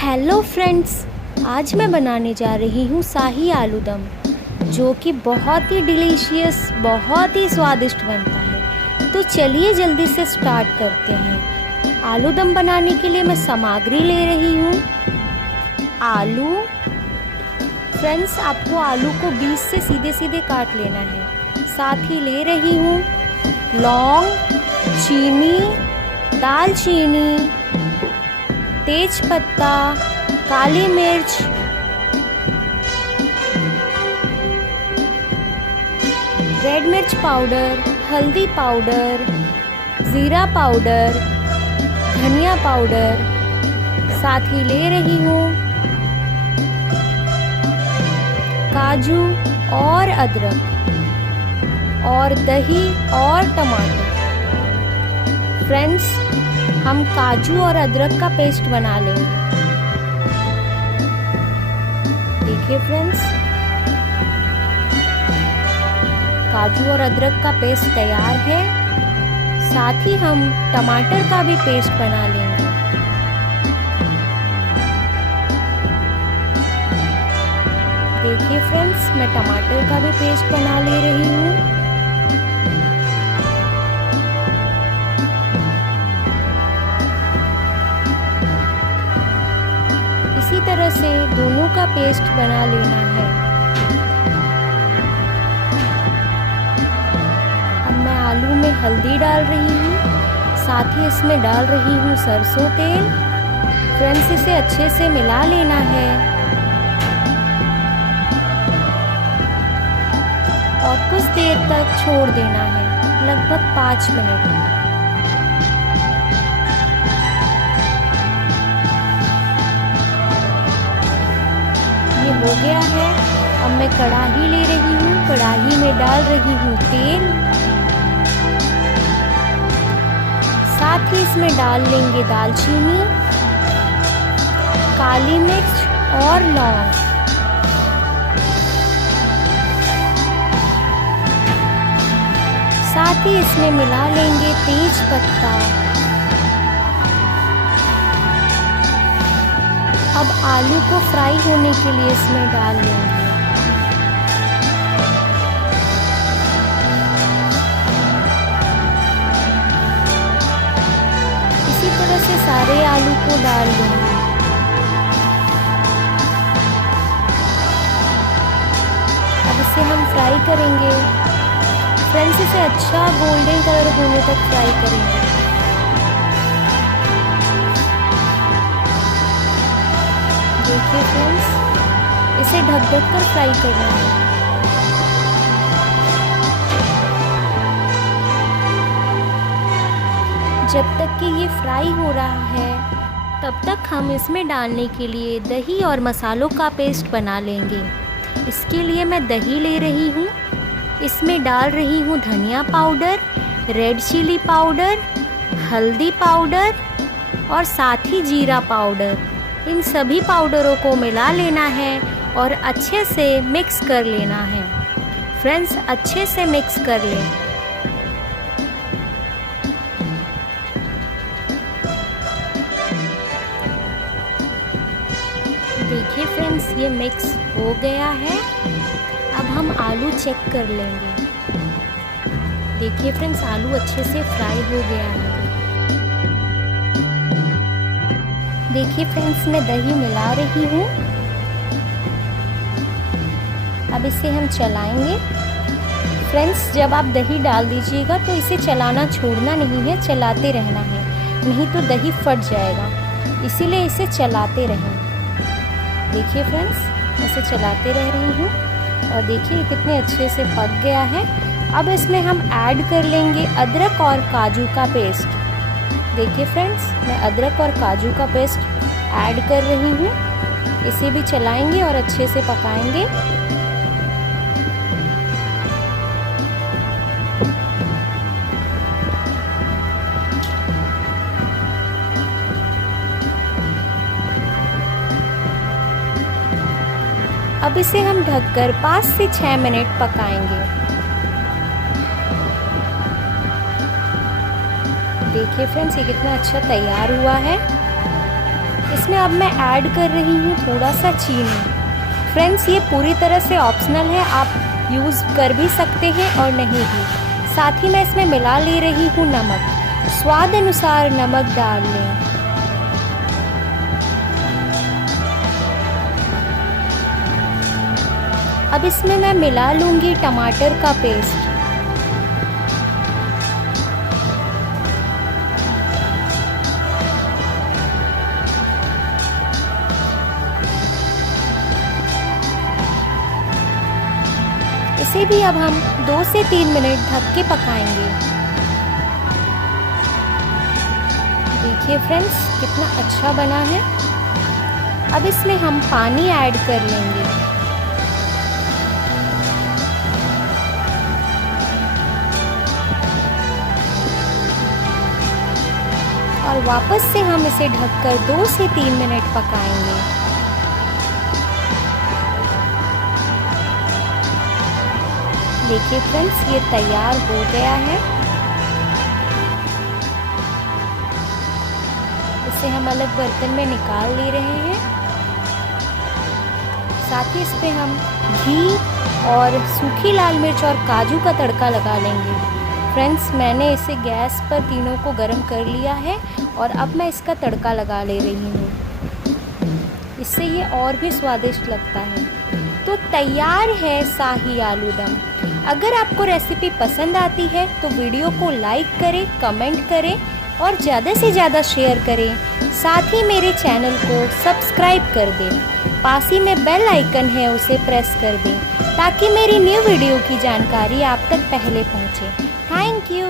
Hello friends, आज मैं बनाने जा रही हूँ शाही आलू दम, जो कि बहुत ही डिलीशियस, बहुत ही स्वादिष्ट बनता है। तो चलिए जल्दी से स्टार्ट करते हैं। आलू दम बनाने के लिए मैं सामग्री ले रही हूँ। आलू। फ्रेंड्स, आपको आलू को बीच से सीधे सीधे काट लेना है। साथ ही ले रही हूँ लौंग, चीनी, दालचीनी, तेज पत्ता, काली मिर्च, रेड मिर्च पाउडर, हल्दी पाउडर, ज़ीरा पाउडर, धनिया पाउडर। साथ ही ले रही हूँ काजू और अदरक और दही और टमाटर। फ्रेंड्स, हम काजू और अदरक का पेस्ट बना लेंगे। देखिए फ्रेंड्स, काजू और अदरक का पेस्ट तैयार है। साथ ही हम टमाटर का भी पेस्ट बना लेंगे। देखिए फ्रेंड्स, मैं टमाटर का भी पेस्ट बना ले रही हूँ। इसी तरह से दोनों का पेस्ट बना लेना है। अब मैं आलू में हल्दी डाल रही हूँ, साथ ही इसमें डाल रही हूँ सरसों तेल। फ्रेंड्स, इसे अच्छे से मिला लेना है और कुछ देर तक छोड़ देना है, लगभग 5 मिनट। हो गया है। अब मैं कढ़ाई ले रही हूँ। कढ़ाई में डाल रही हूँ तेल। साथ ही इसमें डाल लेंगे दालचीनी, काली मिर्च और लौंग। साथ ही इसमें मिला लेंगे तेज पत्ता। अब आलू को फ्राई होने के लिए इसमें डाल लेंगे। इसी तरह से सारे आलू को डाल लेंगे। अब इसे हम फ्राई करेंगे। फ्रेंड्स, इसे अच्छा गोल्डन कलर होने तक फ्राई करेंगे। देखिए फ्रेंड्स, इसे ढक कर फ्राई करना है। जब तक कि ये फ्राई हो रहा है, तब तक हम इसमें डालने के लिए दही और मसालों का पेस्ट बना लेंगे। इसके लिए मैं दही ले रही हूँ। इसमें डाल रही हूँ धनिया पाउडर, रेड चिली पाउडर, हल्दी पाउडर और साथ ही जीरा पाउडर। इन सभी पाउडरों को मिला लेना है और अच्छे से मिक्स कर लेना है। फ्रेंड्स, अच्छे से मिक्स कर लें। देखिए फ्रेंड्स, ये मिक्स हो गया है। अब हम आलू चेक कर लेंगे। देखिए फ्रेंड्स, आलू अच्छे से फ्राई हो गया है। देखिए फ्रेंड्स, मैं दही मिला रही हूँ। अब इसे हम चलाएंगे। फ्रेंड्स, जब आप दही डाल दीजिएगा तो इसे चलाना छोड़ना नहीं है, चलाते रहना है, नहीं तो दही फट जाएगा। इसीलिए इसे चलाते रहें। देखिए फ्रेंड्स, इसे चलाते रह रही हूँ और देखिए कितने अच्छे से पक गया है। अब इसमें हम ऐड कर लेंगे अदरक और काजू का पेस्ट। देखिए फ्रेंड्स, मैं अदरक और काजू का पेस्ट ऐड कर रही हूँ। इसे भी चलाएंगे और अच्छे से पकाएंगे। अब इसे हम ढककर 5 से 6 मिनट पकाएंगे। देखिए फ्रेंड्स, ये कितना अच्छा तैयार हुआ है। इसमें अब मैं ऐड कर रही हूँ थोड़ा सा चीनी। फ्रेंड्स, ये पूरी तरह से ऑप्शनल है, आप यूज़ कर भी सकते हैं और नहीं भी। साथ ही मैं इसमें मिला ले रही हूँ नमक। स्वाद अनुसार नमक डाल लें। अब इसमें मैं मिला लूँगी टमाटर का पेस्ट। इसे भी अब हम 2 से 3 मिनट ढक के पकाएंगे। देखिए फ्रेंड्स, कितना अच्छा बना है। अब इसमें हम पानी ऐड कर लेंगे। और वापस से हम इसे ढककर 2 से 3 मिनट पकाएंगे। देखिए फ्रेंड्स, ये तैयार हो गया है। इसे हम अलग बर्तन में निकाल ले रहे हैं। साथ ही इस पे हम घी और सूखी लाल मिर्च और काजू का तड़का लगा लेंगे। फ्रेंड्स, मैंने इसे गैस पर तीनों को गर्म कर लिया है और अब मैं इसका तड़का लगा ले रही हूँ। इससे ये और भी स्वादिष्ट लगता है। तो तैयार है शाही आलू दम। अगर आपको रेसिपी पसंद आती है तो वीडियो को लाइक करें, कमेंट करें और ज़्यादा से ज़्यादा शेयर करें। साथ ही मेरे चैनल को सब्सक्राइब कर दें। पास ही में बेल आइकन है, उसे प्रेस कर दें ताकि मेरी न्यू वीडियो की जानकारी आप तक पहले पहुंचे। Thank you.